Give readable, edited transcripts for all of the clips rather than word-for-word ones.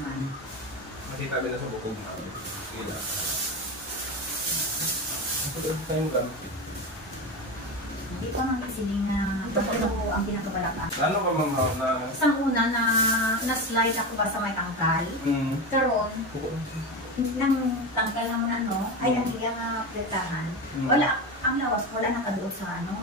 months. Makita nila sa bukog namin. Kila. Ito tayong gamit. Hindi ko nang siling na ito ang pinakabalaka. Ano ba mama na... Isang una na-slide ako ba sa may tangkal. Karon, nang tangkal na mo na no, ay ang iya nga pletahan. Wala, ang lawas, wala nakadoon sa ano.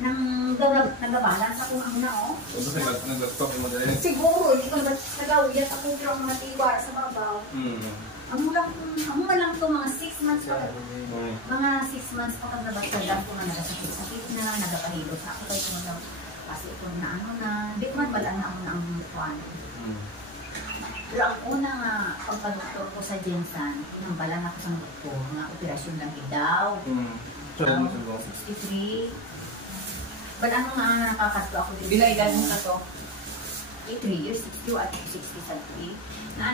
Nang nagabalance ako ang nao. So, nag-stop mo dali? Siguro, hindi ko nagawiyat ako pero mga tiwara sa babaw. Ang lang to mga 6 months pa. Mga 6 months pa kagabagsadan ko na nagasakit-sakit na, nagapahilo sa ako. Kaya ko na, kasi ito na ano na, di ko man bala na ako na ang mutuan. Pero ang una nga, pagpag-doktor ko sa Jensen, nang bala na ako sa doktor, nga operasyon lang daw. 63. But ano nga nakakato ako dito? Bila edad mo na to? 3 years, 62 at 60 sa 3. Na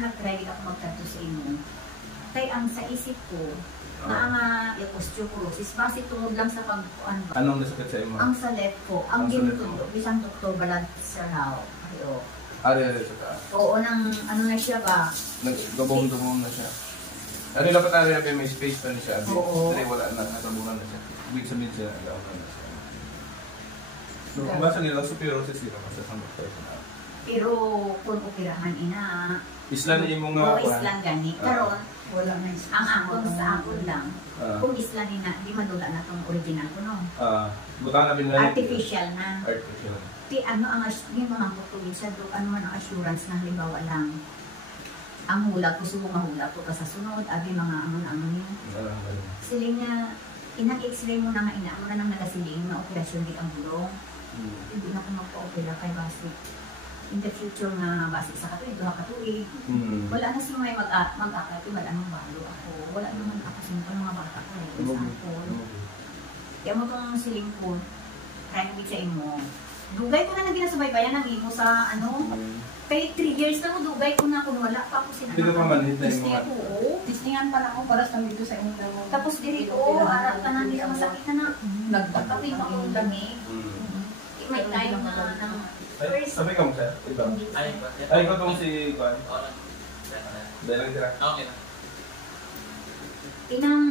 nag-try ako magkanto sa imo. Kaya ang sa isip ko, na ang osteoporosis, base tungod lang sa pagkuhan ba? Anong nasakit sa imo? Ang sa left ko, ang ginto, isang doktor balad sa raw. Ari sa ka. Oo, ano na siya ba? Nagdubong-dubong na siya. Ano dapat ari may space pa na siya. Oo. Dili wala na natabunan na siya. Ibig sabihin siya nagawa na siya. So, kung basta nila osteoporosis sila kasi sa doktor na. Pero kung operahan ina, Islan imo nga. o islan gani, karon Wala na isa. ang akon sa akon lang. Kung islan ina, di madula na tong original ko no. Butang na binalik. Artificial na. Artificial. Di ano ang yung mga putulin sa do, ano man ang assurance na halimbawa lang ang hula ko sumo mahula ko ka sa sunod abi mga amon niyo. Siling nga ina-x-ray mo na nga ina mo na nang nagasiling na operasyon di ang bulong. Hindi na ko magpa-opera kay base. In the future nga base sa katuig, duha ka tuig. Wala na sila may mag-akay, wala nang balo ako. Wala naman ako simple mga bata ko. Kaya mo itong siling ko, kaya nabig sa imo. Dugay ko na naging nasubaybayan ng imo sa ano. Kaya 3 years na mo, dugay ko na kung wala pa ako sinanak. Hindi ka pa manhid na yung mga... Tistingan pa na ako para sa dito sa inyong dalawa. Tapos dito, harap ka na nila masakit na na. Nagpapapin pa akong dami. May time na Ay, sabi ka mo sir? Ito. Ay, ikaw itong si Juan. Dahil lang sila. Okay na. Inang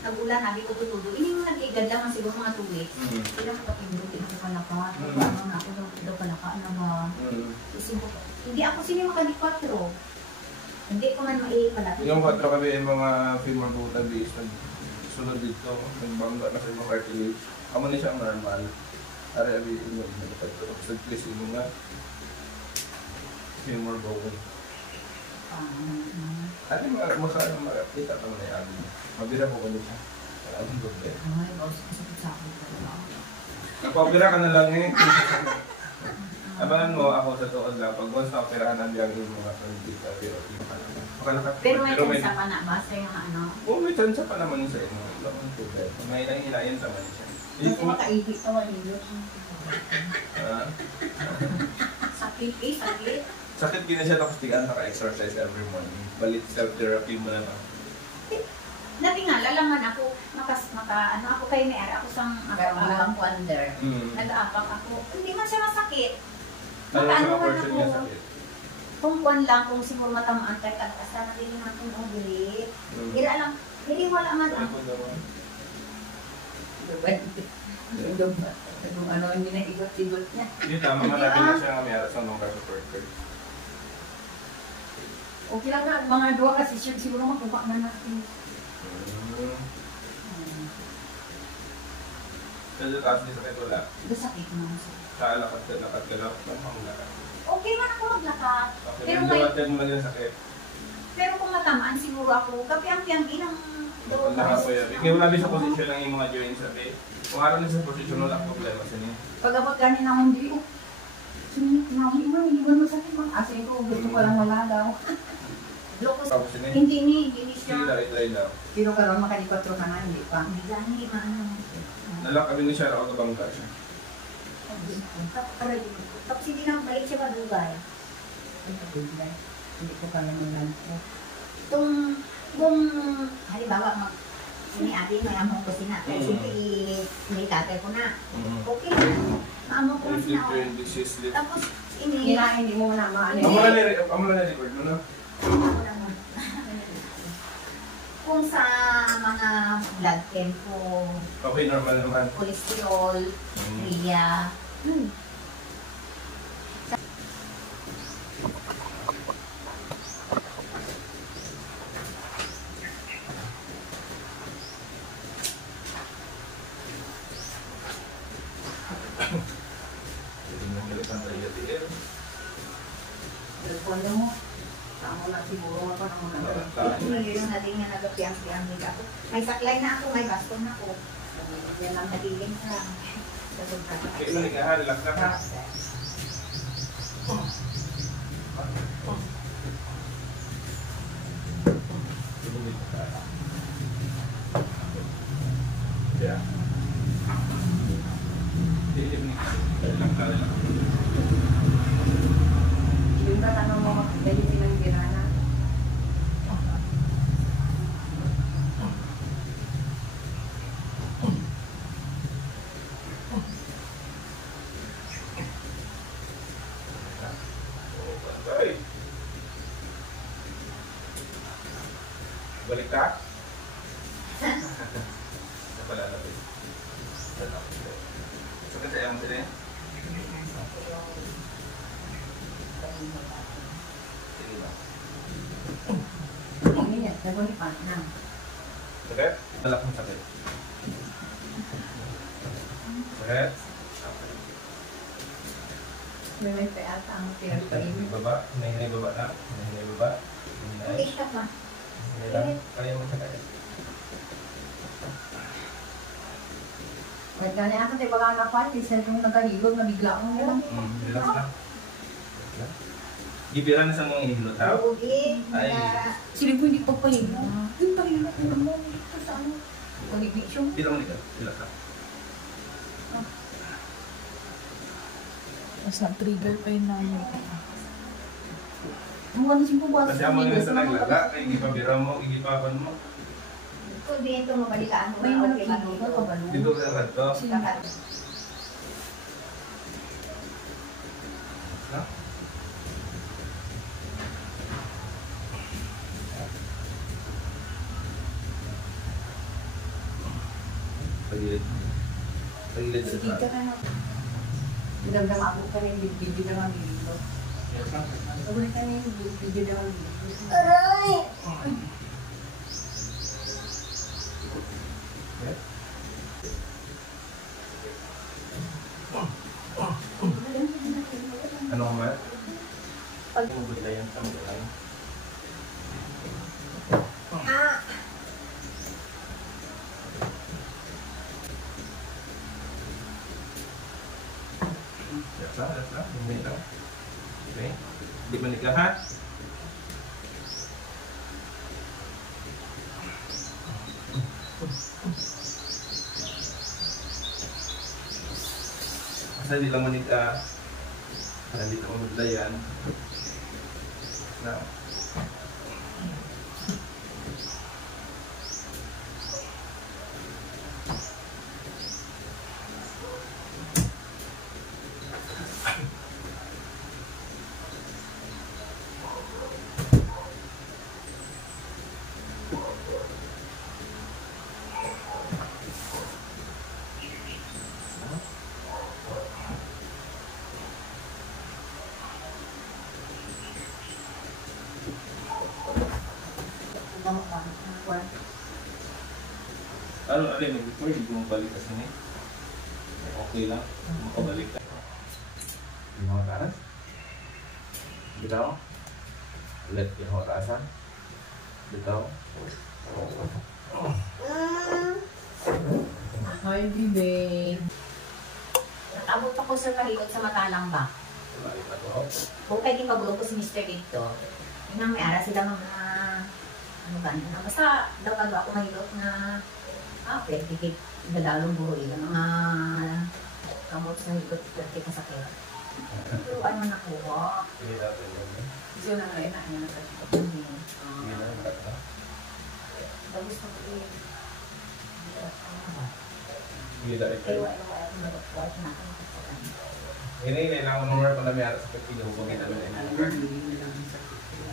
nagulan, habi ko tutudo. Ining nag-igad lang siguro mga 2 weeks. Ilang kapag-indutin ako palaka. Ano na ako daw palaka. Ano ba? Hindi ako sino makalikwatro. Hindi ko man maipalapit. Yung 4 kami yung mga femur buta base sunod dito. Nagbangga na sa mga cartilage. Amo na siyang normal. Ari-ari inyong nagpapagpapag. So, please mo nga. Femur bone. Ate, makakita ka mo na yung abi mo. Mabira ko ka dito. Ang problema. Ay, boss, masakit sa akin talaga. Nagpa-opera ka na lang eh. Abangan mo ako sa tuod lang. Pag once na-operahan ang biyang yung mga kandita, pero may chance pa na ba sa yung ano? Oo, may chance pa naman sa inyo. May hilayan sa man siya. Kasi makaibig ka man yun. Sakit sakit. Sakit din na siya tapos tigaan naka-exercise every morning. Balit self-therapy mo na lang. Natingala laman ako, ano ako kay Mayor, ako sang nag-aapang wonder. Nag-aapang ako, hindi man siya masakit. Makaano man ako. Kung kuwan lang, kung siguro matamaan kahit agkasa na din natin ang bilit. Ira lang, hindi wala man ako. Kung ano, hindi na igot-igot niya. Hindi, tama malaki na siya nga may aras ng mga support card. Okay lang na, mga 2 kasi siguro magkuha na natin. Kasi taas din sakit wala. Sakit naman siya. Sa lakad ka lang, maghanglaan. Okay man ako maglakad. Pero may... Pero mo lang yung sakit. Pero kung matamaan siguro ako, kapiang-piang inang doon. Nakapo yan. Ikaw wala din sa posisyon ng mga joints sabi. Kung araw na sa posisyon, wala problema sa niya. Pag-abot ganin ako hindi, sinabi mo, hindi mo masakit mo. Asi ko, gusto ko lang wala daw. Hindi siya. Sige, lang. Pero karoon makalipatro ka na, hindi pa. Hindi maano. Nalak kami ni siya, ako kabangga siya. Tapos hindi na balik siya madugay. Hindi ko pala nalang. Kung halimbawa Ini ate, may among ko sina. Kaya sige, may tatay ko na. Mm. Okay na. Maamong ko na sina. Sleep, busy sleep. Tapos, ini. Kinain, hindi mo na maano. Amo na record mo na. Kung sa mga blood tempo, Okay, normal naman. cholesterol, urea, Hindi mo nilipan tayo yun. Telepono mo. Tama na siguro nga pa naman na. hindi yung natin nga nagapiyang-piyang ako. May saklay na ako, may baston na ako. Yan ang nagiging sa Okay, manig ka ha, relax ka ha. Yeah. Relax ka, relax. Yung tatanong mo, dahil pinanggirana. Okay. Balik ka? Wala na ba? Sakit sa iyong sila. Sige ba? Hindi niya, nagawin pa na. Sakit? Talak mo sakit. Sakit? May ata ang pinagpain. Hinahinay baba. Hinahinay baba na. Hinahinay baba. Hinahinay. Okay siya pa. Hinahinay lang. Kaya mo sakit. Nagkani ako, tayo baka napati, sa itong nagkahilog na bigla akong yun. Relax lang. Gibiran sa mga ihilot ha? Ugi, Ay. Sili ko hindi pagpahinga. Yung pahinga ko naman. Ito sa ano? Pag-ibisyon. Bilang nito. Relax lang. Mas na-trigger pa yun namin. Ang ganda siya po ba? Kasi amo nga sa naglaga. Kaya igipabiran mo, igipapan mo. kung dito mabalikaan mo May na mga okay lang pinto dito. ka ba? Dito ka agad to. Dapat. Ha? Pagilid. Pagilid sa Sige ka na. Dinamdam ako ka rin, video na nga dito. Yes, lang. Sabi ka rin, video na nga dito. Aray! Yes. Ano ang mat? Pag- Mabula yan sa mga lang. Ah! Yes lang, yes lang. Hindi lang. Okay. Di manig ka ha? Basta di lang manig ka. Para hindi ka mamudla yan. Now. Ano, alin, before hindi mo balik kasi ni. Okay lang, makabalik ka. Yung mga karas. Bitaw. Ulit yung mga karasan. Bitaw. Hi, bibe. Nakabot ako sa kahilot sa Matalang ba? Balik na to. Kung kayo din magulo ko si Mr. Victor, yun ang may ara sila mga ano ba na basta daw kagawa ko mahilot na pwede dadalong buhay ng mga kamot sa hilot pwede kasakit. Pero ano man nakuha? Sige natin yun. Siya na nga, ina na Hindi. Sige na, lahat na. Tapos na ko Hindi dahil Kaya kayo. wala na ako sa kanya. Ini lang nomor pa namin aras sa pagkino kung kita namin.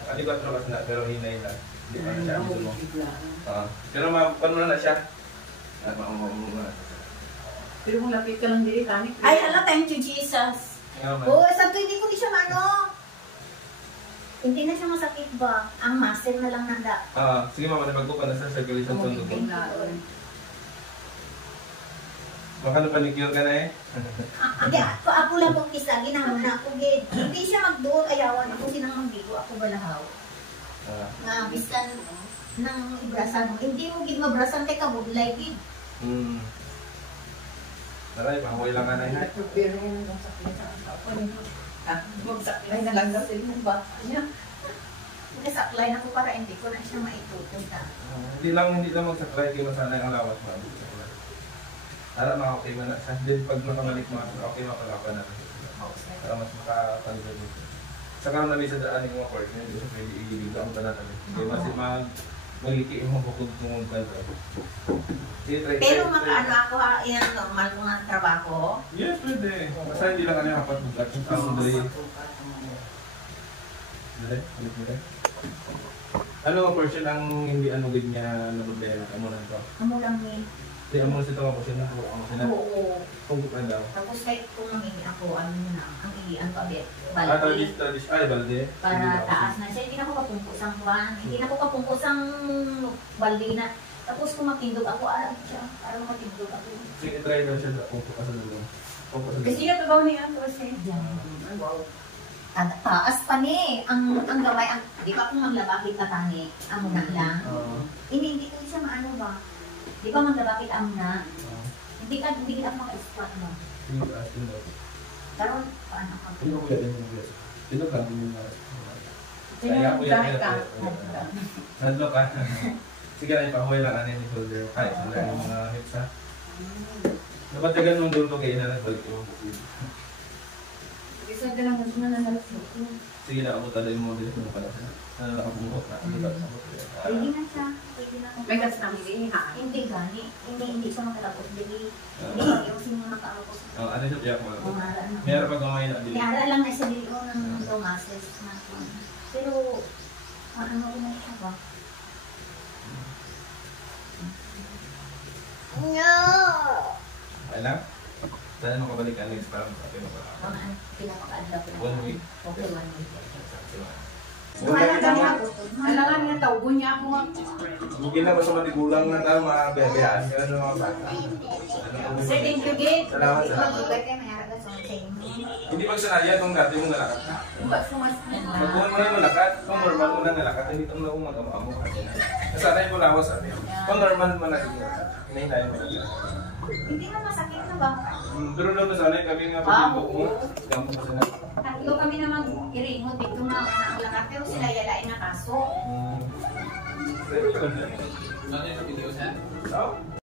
Adi ko atras na pero hinay na. Di pa na siya ang tulo. Pero paano na siya? Pero kung lapit ka lang diri, tani. Ay, hala, thank you, Jesus. Oo, sabi hindi ko di siya ano. Hindi na siya masakit ba? Ang muscle na lang nanda. Sige mama, napagpupan na sa circulation sa dugo. Baka napanicure ka na eh. Hindi, ako lang kong kisa, ginamon na ako, gid. Hindi siya magduot, ayawan ako sinang magbigo, ako balahaw. Nga, biskan ng ibrasan mo. Hindi mo gid mabrasan kay kabudlay, gid. Taray, pahuway lang ka na eh. Pero yun ang sakit sa ako. Magsaklay na lang daw sila ng bata niya. Nagsaklay na ko para hindi ko na siya maitutunta. Hindi lang magsaklay kayo masanay ang lawas mo. Para okay man na siya. Then pag nakamalik mo, okay mapalapan natin. Para mas makapansin mo. Saka namin sa daan yung mga court, hindi siya pwede i-ibig ang tanan namin. Hindi kasi maliki yung mga bukod kung kanto. Pero makaano ako ha, yan normal ko nga trabaho. Yes, pwede. Basta hindi lang kanya kapat bugat. Ang dali. Dali. Ano portion ang hindi ano gid niya na problema amo nan to? Amo lang ni. Di amo sa tawag ko siya na ko ang sina. Oo. Kung ka daw. Tapos kahit kung mangingi ako, ano na, ang iian pa bit. Tradish ay balde. Para taas na siya. Hindi na ko kapungkos ang buwan. Hindi na ko kapungkos ang balde na. Tapos kung matindog ako, alam siya. Para matindog ako. Sige, try daw siya sa pumpo ka sa dulo. Pumpo sa dulo. Kasi yung trabaho niya, kasi Wow. Taas pa ni. Ang gaway, di ba kung maglabakit ka tani, amo na lang. Hindi ko siya maano ba? Di ba maglabakit amo na? Hindi ka maka-squat mo. Sige, asin daw. Karon paano ka? Sino ko yan yung mga? Sino ka yung mga? tinulungan ka. Sadlo ka. Sige lang, ipahuway lang ano yung shoulder. Ay, shoulder yung mga hips ha. Napatagan mong dulo kayo na nagbalik mo. Isa ka lang na nanalasok. Sige na, abot tayo mo dito mo pala. Ano na kabungkot na? Ano na kabungkot? Pwede na siya. Pwede na. May kastamili ha. Hindi gani. Hindi siya makalapos. Hindi yung sino makaapos. Ano siya tiyak mo? Umara na. Meron pa gamay na dili. Kaya lang na sa dito ng Tomases na. Pero, ano ko na siya ba? No! Okay lang? Saan mo kabalik ang next para makapin mo pala? Mga pinapakaadla ko. 1 week? Okay, 1 week. Alangan niya, tawgo niya ako nga. Mungkin na ba sa matigulang na tayo mga bebeyaan ka ng mga bata? Sir, thank you, Gabe. Salamat, Hindi salamat. mag-ugay kayo, may haragas sa inyo. Hindi magsanaya itong dati mong nalakat na. Sumas na. Pagkuhan mo na yung nalakat, kung normal mo na nalakat, hindi itong naong mag-amo ka. Kasanay mo lawas natin. Kung normal mo na ito, hinahintayin mo na. Hindi na masakit na ba? Pero daw nasanay kami nga pag-ibok mo. Gampo mo sana. Tatlo kami na mag-iringot dito na ang lakat, pero sila yalain na kaso. Ano yung video, sir?